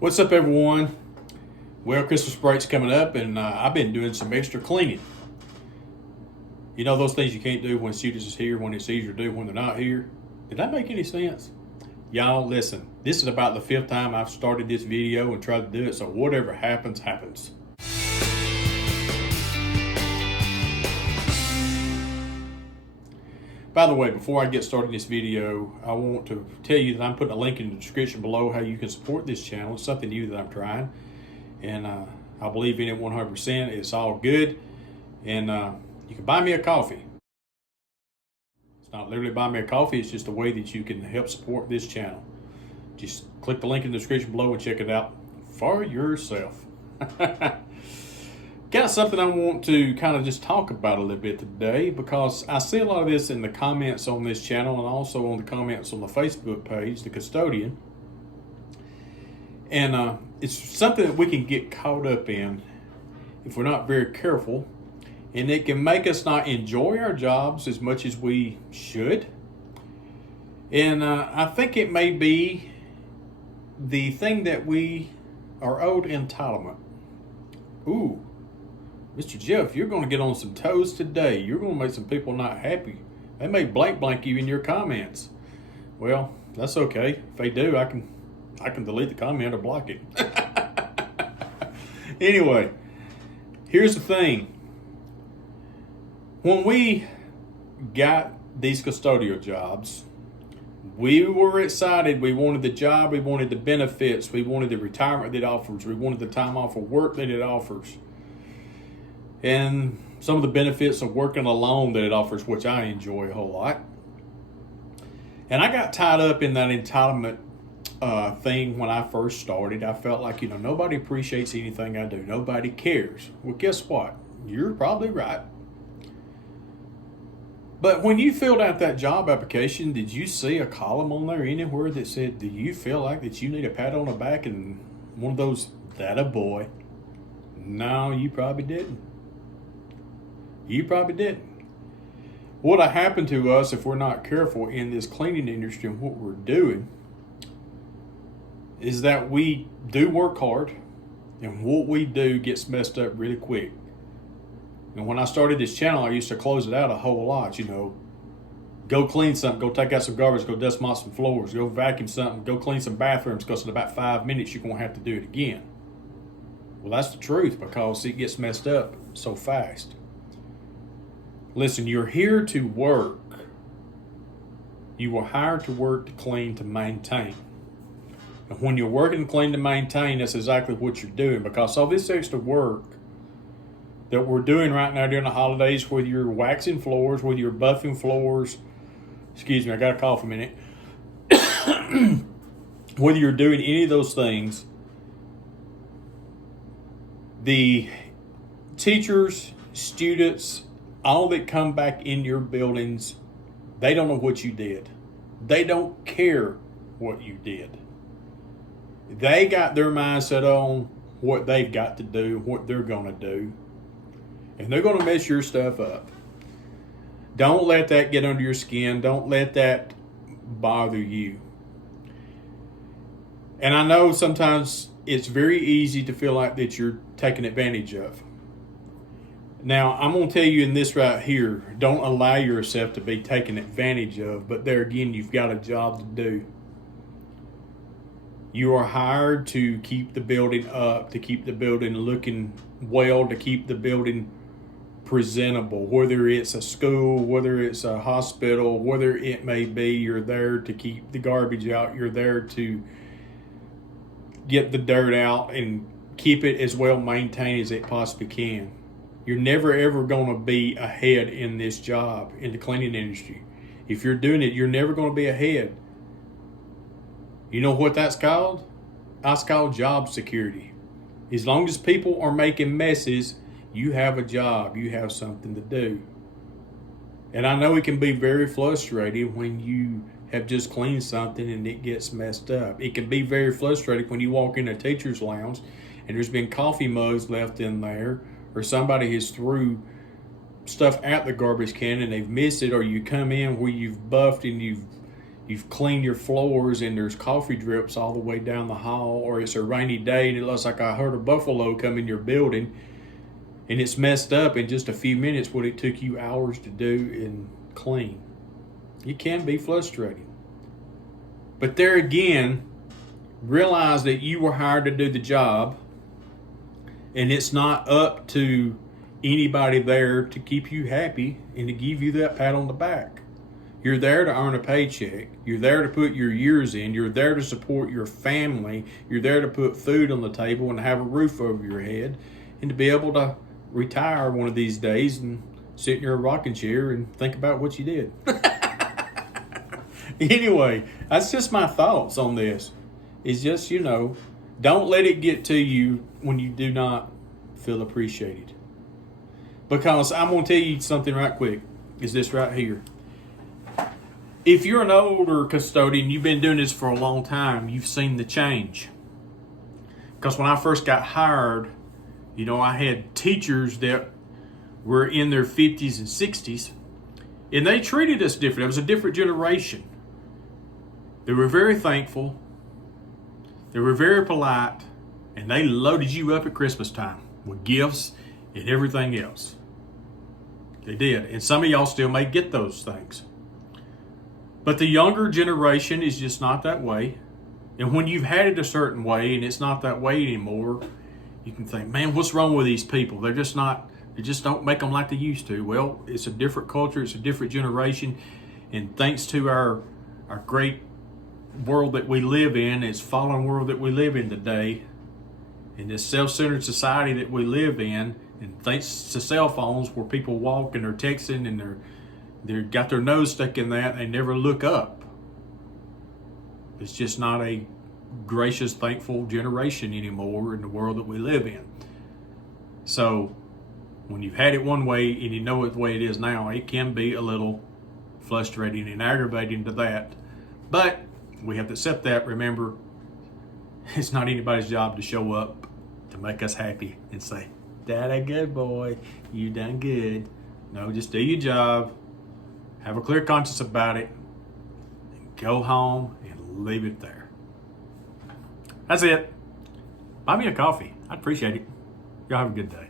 What's up, everyone? Well, Christmas break's coming up, and I've been doing some extra cleaning. You know those things you can't do when students is here, when it's easier to do when they're not here? Did that make any sense? Y'all, listen, this is about the 5th time I've started this video and tried to do it, so whatever happens, happens. By the way, before I get started this video, I want to tell you that I'm putting a link in the description below how you can support this channel. It's something new that I'm trying, and I believe in it 100%. It's all good, and you can buy me a coffee. It's not literally buy me a coffee, it's just a way that you can help support this channel. Just click the link in the description below and check it out for yourself. Got something I want to kind of just talk about a little bit today, because I see a lot of this in the comments on this channel and also on the comments on the Facebook page, the Custodian. And it's something that we can get caught up in if we're not very careful, and it can make us not enjoy our jobs as much as we should. And I think it may be the thing that we are owed entitlement. Ooh. Mr. Jeff, you're going to get on some toes today. You're going to make some people not happy. They may blank you in your comments. Well, that's okay. If they do, I can delete the comment or block it. Anyway, here's the thing. When we got these custodial jobs, we were excited. We wanted the job. We wanted the benefits. We wanted the retirement that it offers. We wanted the time off of work that it offers. And some of the benefits of working alone that it offers, which I enjoy a whole lot. And I got tied up in that entitlement thing when I first started. I felt like, nobody appreciates anything I do. Nobody cares. Well, guess what? You're probably right. But when you filled out that job application, did you see a column on there anywhere that said, do you feel like that you need a pat on the back and one of those, that a boy? No, you probably didn't. You probably didn't. What'll happen to us if we're not careful in this cleaning industry and what we're doing is that we do work hard, and what we do gets messed up really quick. And when I started this channel, I used to close it out a whole lot. Go clean something, go take out some garbage, go dust mop some floors, go vacuum something, go clean some bathrooms, because in about 5 minutes you're going to have to do it again. Well, that's the truth, because it gets messed up so fast. Listen, you're here to work. You were hired to work, to clean, to maintain. And when you're working to clean, to maintain, that's exactly what you're doing, because all this extra work that we're doing right now during the holidays, whether you're waxing floors, whether you're buffing floors, excuse me, I got a cough a minute. Whether you're doing any of those things, the teachers, students, all that come back in your buildings, they don't know what you did. They don't care what you did. They got their mindset on what they've got to do, what they're going to do. And they're going to mess your stuff up. Don't let that get under your skin. Don't let that bother you. And I know sometimes it's very easy to feel like that you're taken advantage of. Now, I'm going to tell you in this right here, don't allow yourself to be taken advantage of, but there again, you've got a job to do. You are hired to keep the building up, to keep the building looking well, to keep the building presentable, whether it's a school, whether it's a hospital, whether it may be, you're there to keep the garbage out, you're there to get the dirt out and keep it as well maintained as it possibly can. You're never ever going to be ahead in this job, in the cleaning industry. If you're doing it, you're never going to be ahead. You know what that's called? That's called job security. As long as people are making messes, you have a job, you have something to do. And I know it can be very frustrating when you have just cleaned something and it gets messed up. It can be very frustrating when you walk in a teacher's lounge and there's been coffee mugs left in there, or somebody has threw stuff at the garbage can and they've missed it, or you come in where you've buffed and you've you've cleaned your floors and there's coffee drips all the way down the hall, or it's a rainy day and it looks like I heard a buffalo come in your building and it's messed up in just a few minutes what it took you hours to do and clean. It can be frustrating. But there again, realize that you were hired to do the job, and it's not up to anybody there to keep you happy and to give you that pat on the back. You're there to earn a paycheck. You're there to put your years in. You're there to support your family. You're there to put food on the table and have a roof over your head, and to be able to retire one of these days and sit in your rocking chair and think about what you did. Anyway, that's just my thoughts on this. It's just, don't let it get to you when you do not feel appreciated. Because I'm going to tell you something right quick. Is this right here. If you're an older custodian, you've been doing this for a long time, you've seen the change. Because when I first got hired, I had teachers that were in their 50s and 60s, and they treated us different. It was a different generation. They were very thankful. They were very polite, and they loaded you up at Christmas time with gifts and everything else. They did. And some of y'all still may get those things. But the younger generation is just not that way. And when you've had it a certain way and it's not that way anymore, you can think, man, what's wrong with these people? They just don't make them like they used to. Well, it's a different culture. It's a different generation. And thanks to our great world that we live in, this fallen world that we live in today, in this self-centered society that we live in, and thanks to cell phones where people walk and they're texting and they're got their nose stuck in that, they never look up. It's just not a gracious, thankful generation anymore in the world that we live in. So when you've had it one way and you know it the way it is now, it can be a little frustrating and aggravating to that. But we have to accept that. Remember, it's not anybody's job to show up to make us happy and say, "Dad, a good boy, you done good." No, just do your job, have a clear conscience about it, and go home and leave it there. That's it. Buy me a coffee. I'd appreciate it. Y'all have a good day.